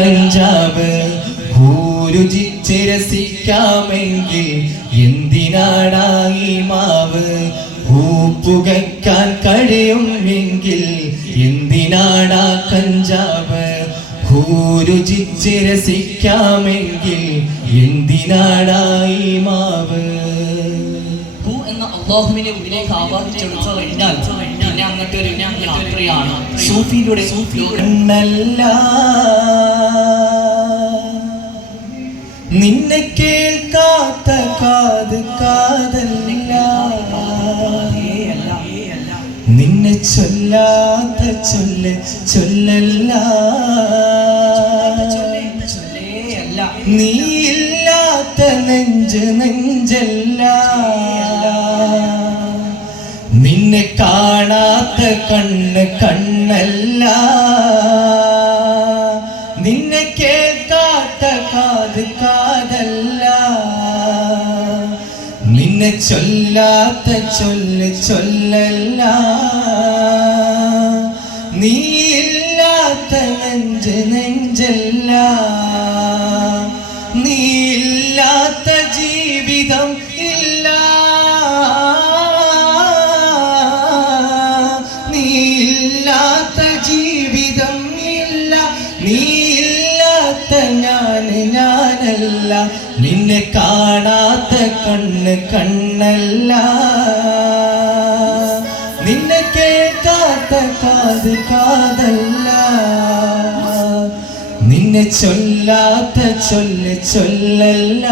കഞ്ചാവ് രുചിച്ച് രസിക്കാമെങ്കിൽ എന്തിനാടായി മാവ് പുകയ്ക്കാൻ കഴിയുമെങ്കിൽ എന്തിനാടാ കഞ്ചാവ് രുചിച്ച് രസിക്കാമെങ്കിൽ എന്തിനാടായി മാവ്. ഹൂ എന്ന അല്ലാഹുവിനെ ഉള്ളിലേക്ക് ആവാഹിച്ചെടുത്തു കഴിഞ്ഞാൽ പിന്നെ അങ്ങോട്ട് ഒരു യാത്രയാണ് സൂഫിയിലൂടെ. നിന്നെ കേൾക്കാത്ത കാത് കാതല്ല, നിന്നെ ചൊല്ലാത്ത ചൊല്ല് ചൊല്ലല്ല, നീയില്ലാത്ത നെഞ്ച് നെഞ്ചല്ല, നിന്നെ കാണാത്ത കണ്ണ് കണ്ണല്ല, നിന്നെ കേൾക്കാത്ത കാത് കാതല്ല, നിന്നെ ചൊല്ലാത്ത ചൊല്ല് ചൊല്ലല്ല, നീയില്ലാത്ത നെഞ്ച് നെഞ്ചല്ല, നീയില്ലാത്ത ജീവിതം ഇല്ല, നീയില്ലാത്ത ജീവിതം ഇല്ല, നീയില്ലാത്ത ഞാനല്ല, നിന്നെ കാണാത്ത കണ്ണ് കണ്ണല്ല, നിന്നെ കേൾക്കാത്ത കാത് കാതല്ല, നിന്നെ ചൊല്ലാത്ത ചൊല്ല് ചൊല്ലല്ല,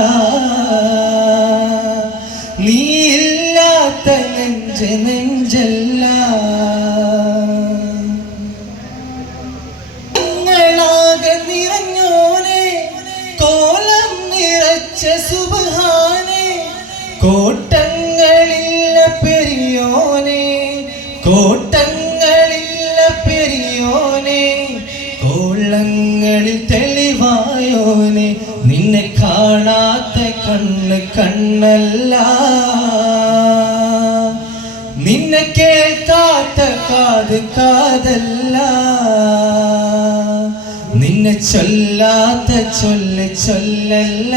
നീയില്ലാത്ത നെഞ്ച് നെഞ്ചല്ല. നിറഞ്ഞോനെ കോലം നിറച്ച സുബ്ഹാനേ, കോട്ടങ്ങളില്ല പെരിയോനെ, കോട്ടങ്ങളില്ല പെരിയോനെ, കോളങ്ങളിൽ തെളിവായോനെ, നിന്നെ കാണാത്ത കണ്ണ് കണ്ണല്ല, നിന്നെ കേൾക്കാത്ത കാത് കാതല്ല, നിന്നെ ചൊല്ലാത്ത ചൊല്ല് ചൊല്ലല്ല,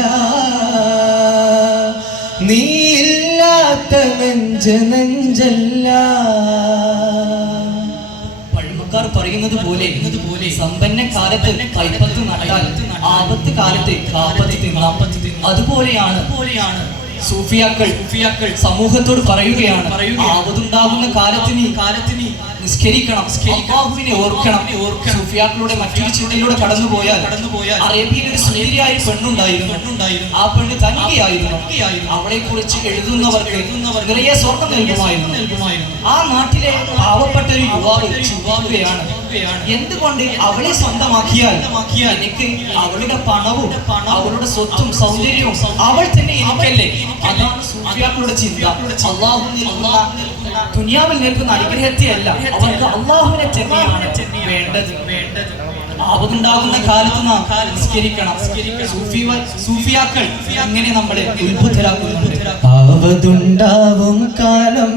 നീയില്ലാത്ത നെഞ്ച് നെഞ്ചല്ല. പഴമക്കാർ പറയുന്നത് പോലെ സമ്പന്ന കാലത്ത് കൈപ്പത്ത് നട്ടാൽ ആപത്ത് കാലത്ത് കാപ്പത്ത് തിന്നാം. അതുപോലെയാണ് സൂഫിയാക്കൾ സമൂഹത്തോട് പറയുകയാണ്, ആപത്തുണ്ടാകുന്ന കാലത്തിന് നിസ്കരിക്കണം, അല്ലാഹുവിനെ ഓർക്കണം. സൂഫിയാക്കളുടെ മറ്റൊരു ചിന്തയിലൂടെ കടന്നുപോയാൽ അറേബ്യയിൽ ഒരു സുന്ദരിയായ പെണ്ണുണ്ടായിരുന്നു. ആ പെണ്ണ് തനികയായിരുന്നു. അവളെ കുറിച്ച് എഴുതുന്നവർക്ക് നിറയെ സ്വർണം നൽകുമായിരുന്നു. ആ നാട്ടിലെ പാവപ്പെട്ട ഒരു യുവാവ് ചിന്തിക്കുകയാണ്, എന്തുകൊണ്ട് അവളെ സ്വന്തമാക്കിയാൽ എനിക്ക് അവളുടെ പണവും അവളുടെ സ്വത്തും സൗന്ദര്യവും അവൾ തന്നെ എനിക്കല്ലേ. അതാണ് സൂഫിയാക്കളുടെ ചിന്ത. ദുനിയാവിൽ നിൽക്കുന്ന അനുഗ്രഹത്തെയല്ല, അവർക്ക് അല്ലാഹുവിനെ തന്നെയാണ് വേണ്ടത്. ആപത്തുണ്ടാകുന്ന കാലത്ത് നാം നിസ്കരിക്കണം. സൂഫിയാക്കൾ അങ്ങനെ നമ്മളെ ഉത്ബുദ്ധരാക്കുന്നുണ്ട്. ആപത്തുണ്ടാവും കാലം